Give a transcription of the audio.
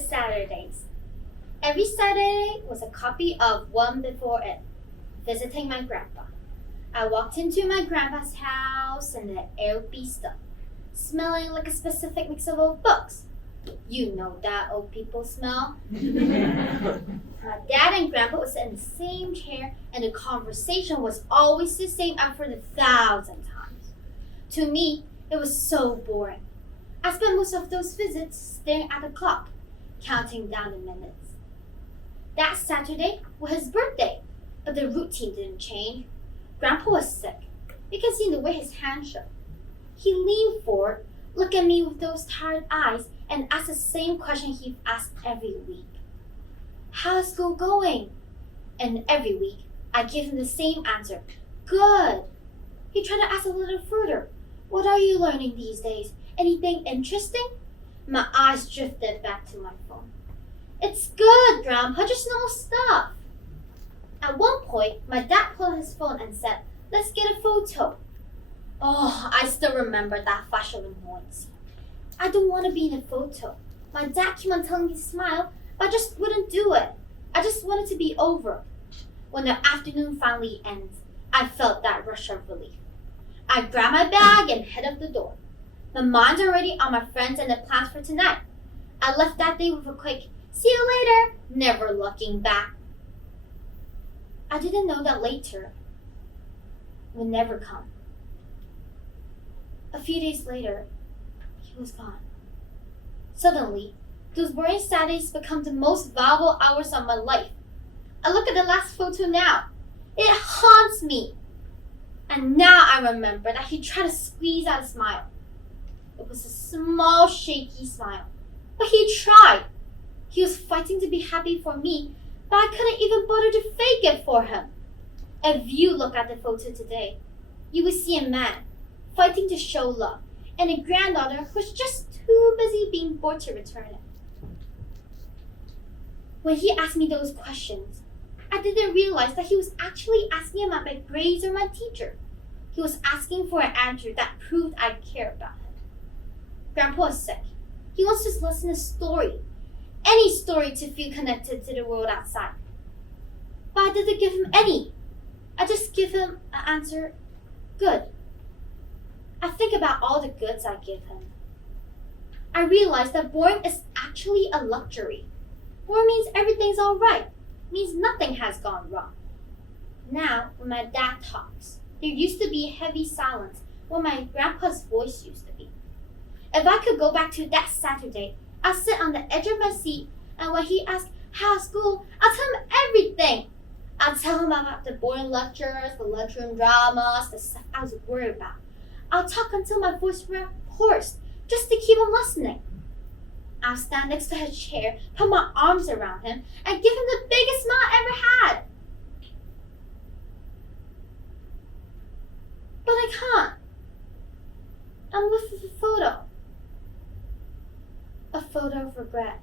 Saturdays. Every Saturday was a copy of one before it, visiting my grandpa. I walked into my grandpa's house and the air would be stuck, smelling like a specific mix of old books. You know that old people smell. My dad and grandpa would sit in the same chair and the conversation was always the same after the 1,000th time. To me, it was so boring. I spent most of those visits staring at the clock, counting down the minutes. That Saturday was his birthday, but the routine didn't change. Grandpa was sick. You can see in the way his hand shook. He leaned forward, looked at me with those tired eyes, and asked the same question he'd asked every week. How's school going? And every week, I give him the same answer. Good. He tried to ask a little further. What are you learning these days? Anything interesting? My eyes drifted back to my phone. It's good, Grandpa, just normal stuff. At one point, my dad pulled his phone and said, let's get a photo. Oh, I still remember that flash of annoyance. I don't want to be in a photo. My dad kept on telling me to smile, but I just wouldn't do it. I just wanted to be over. When the afternoon finally ends, I felt that rush of relief. I grabbed my bag and headed out the door. My mind's already on my friends and the plans for tonight. I left that day with a quick, see you later, never looking back. I didn't know that later would never come. A few days later, he was gone. Suddenly, those boring Saturdays become the most valuable hours of my life. I look at the last photo now. It haunts me. And now I remember that he tried to squeeze out a smile. It was a small, shaky smile. But he tried. He was fighting to be happy for me, but I couldn't even bother to fake it for him. If you look at the photo today, you will see a man fighting to show love, and a granddaughter who was just too busy being bored to return it. When he asked me those questions, I didn't realize that he was actually asking about my grades or my teacher. He was asking for an answer that proved I care about him. Grandpa is sick. He wants to listen to a story. Any story to feel connected to the world outside. But I didn't give him any. I just give him an answer, good. I think about all the goods I give him. I realize that boring is actually a luxury. Boring means everything's alright. Means nothing has gone wrong. Now, when my dad talks, there used to be a heavy silence where my grandpa's voice used to be. If I could go back to that Saturday, I'd sit on the edge of my seat, and when he asked, how's school, I'll tell him everything. I'll tell him about the boring lectures, the lunchroom dramas, the stuff I was worried about. I'll talk until my voice ran hoarse, just to keep him listening. I'll stand next to his chair, put my arms around him, and give him the biggest smile I ever had. But I can't. I'm with a photo. A photo of regret.